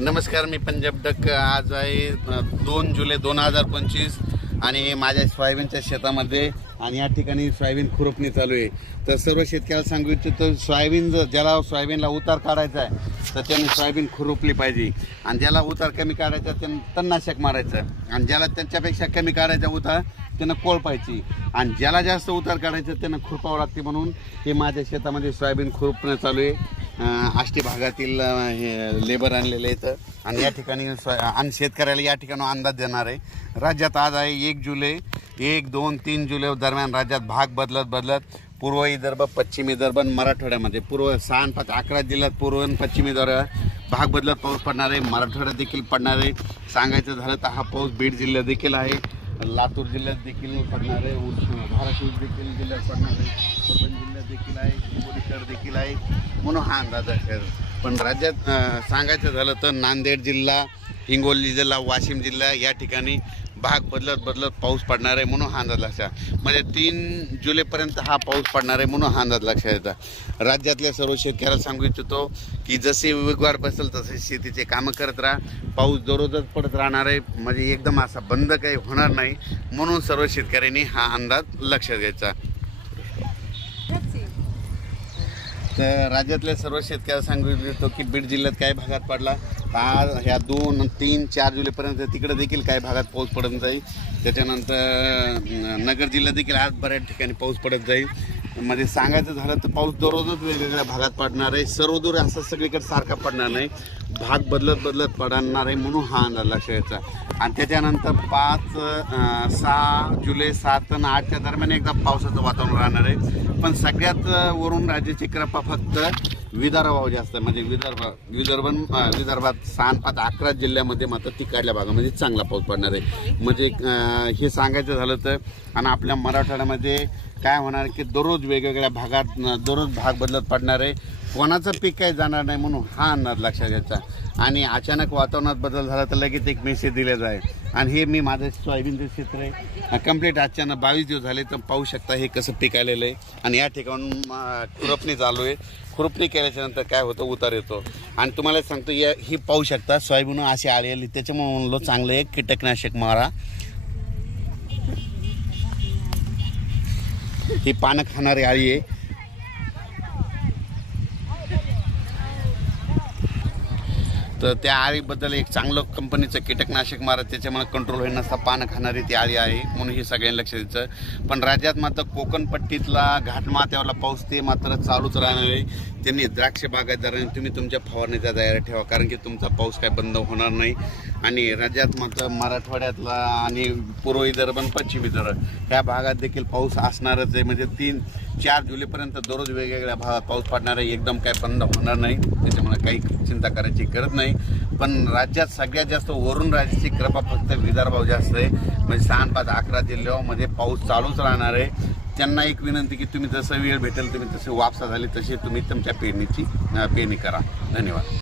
नमस्कार, मी पंजाब डक. आज आहे 2 जुलै 2025 आणि माझ्या सोयाबीनच्या शेतामध्ये आणि या ठिकाणी सोयाबीन खुरपणी चालू आहे. तर सर्व शेतकऱ्याला सांगू इच्छितो, सोयाबीन ज्याला सोयाबीनला उतार काढायचा आहे तर त्यांनी सोयाबीन खुरपली पाहिजे, आणि ज्याला उतार कमी काढायचा त्यांनी तणनाशक मारायचं, आणि ज्याला त्यांच्यापेक्षा कमी काढायचा उतार त्यांना कोळपायची, आणि ज्याला जास्त उतार काढायचं त्यांना खुरपावं लागते. म्हणून हे माझ्या शेतामध्ये सोयाबीन खुरपणं चालू आहे. आष्टी भागातील हे लेबर आणलेले आहेत, आणि या ठिकाणी आणि शेतकऱ्याला या ठिकाणी अंदाज देणार आहे. राज्यात आज आहे 1 जुलै. 1, 2, 3 जुलै दरम्यान राज्यात भाग बदलत पूर्व विदर्भ, पश्चिम विदर्भ आणि मराठवाड्यामध्ये 6 आणि 5 11 जिल्ह्यात पूर्व आणि पश्चिम विदर्भ भाग बदलत पाऊस पडणार आहे. मराठवाड्यात देखील पडणार आहे. सांगायचं झालं तर हा पाऊस बीड जिल्ह्यात देखील आहे, लातूर जिल्ह्यात देखील पडणार आहे, धाराशिव देखील जिल्ह्यात पडणार आहे, परभणी जिल्ह्यात देखील आहे, हिंगोलीकर देखील आहे. म्हणून हा अंदाज आहे. पण राज्यात सांगायचं झालं तर नांदेड जिल्हा, हिंगोली जिल्हा, वाशिम जिल्हा या ठिकाणी भाग बदलत पाऊस पडणार आहे. म्हणून हा अंदाज लक्षात, म्हणजे 3 जुलैपर्यंत हा पाऊस पडणार आहे. म्हणून हा अंदाज लक्षात येतात. राज्यातल्या सर्व शेतकऱ्याला सांगू इच्छितो की जसे वेगवार बसेल तसे शेतीचे कामं करत राहा. पाऊस दररोजच पडत राहणार आहे, म्हणजे एकदम असा बंद काही होणार नाही. म्हणून सर्व शेतकऱ्यांनी हा अंदाज लक्षात घ्यायचा. तर राज्यातल्या सर्व शेतकऱ्याला सांगू इच्छितो की बीड जिल्ह्यात काही भागात पडला, आज ह्या 2, 3, 4 जुलैपर्यंत तिकडे देखील काही भागात पाऊस पडत जाईल. त्याच्यानंतर नगर जिल्ह्यात देखील आज बऱ्याच ठिकाणी पाऊस पडत जाईल. म्हणजे सांगायचं झालं तर पाऊस दररोजच वेगवेगळ्या भागात पडणार आहे. सर्वदूर असं सगळीकडे सारखा पडणार नाही, भाग बदलत पडणार आहे. म्हणून हा अंदाज लक्षात यायचा. आणि त्याच्यानंतर 5, 6 जुलै 7 आणि 8च्या दरम्यान एकदा पावसाचं वातावरण राहणार आहे. पण सगळ्यात वरून राज्याची कृपा फक्त विदर्भावर जास्त, म्हणजे विदर्भात 6 आणि 5 11 जिल्ह्यामध्ये मात्र तिकडल्या भागामध्ये चांगला पाऊस पडणार आहे. म्हणजे हे सांगायचं झालं तर. आणि आपल्या मराठवाड्यामध्ये काय होणार की दररोज वेगवेगळ्या भागात दररोज भाग बदलत पडणार आहे. कोणाचं पीक काही जाणार नाही, म्हणून हा अंदाज लक्षात घ्यायचा. आणि अचानक वातावरणात बदल झाला तर लगेच एक मेसेज दिले जाईल. आणि हे मी माझं सोयाबीनचं क्षेत्र आहे, कंप्लीट अचानक 22 दिवस झाले. तर पाहू शकता हे कसं पीक आलेलं आहे. आणि या ठिकाणून खुरपणी चालू आहे. खुरपणी केल्याच्यानंतर काय होतं, उतार येतो. आणि तुम्हाला सांगतो ही पाहू शकता सोयाबीन अशी आळी आली, त्याच्यामुळे म्हणलो चांगलं एक कीटकनाशक मारा. ही पानं खाणारी आळी आहे. तर त्या आळीबद्दल एक चांगलं कंपनीचं कीटकनाशक मारा, त्याच्यामुळे कंट्रोल होईल. नसता पानं खाणारी ती आळी आहे, म्हणून हे सगळ्यांनी लक्ष द्यायचं. पण राज्यात मात्र कोकण पट्टीतला घाटमाथ्यावरला पाऊस ते मात्र चालूच राहणार आहे. त्यांनी द्राक्ष बागायतदारांनी तुम्ही तुमच्या फवारणीचा तयारी ठेवा, कारण की तुमचा पाऊस काय बंद होणार नाही. आणि राज्यात मात्र मराठवाड्यातला आणि पूर्व विदर्भ आणि पश्चिम विदर्भ ह्या भागात देखील पाऊस असणारच आहे. म्हणजे 3-4 जुलैपर्यंत दररोज वेगवेगळ्या भागात पाऊस पडणार आहे. एकदम काय बंद होणार नाही, त्याच्यामुळे काही चिंता करायची गरज नाही. पण राज्यात सगळ्यात जास्त वरून राज्याची कृपा फक्त विदर्भावर जास्त आहे. म्हणजे 6 आणि 5 11 जिल्ह्यामध्ये पाऊस चालूच राहणार आहे. त्यांना एक विनंती की तुम्ही जसं वेळ भेटेल तुम्ही तसे वापसा झाली तशी तुम्ही तुमच्या पेरणी करा. धन्यवाद.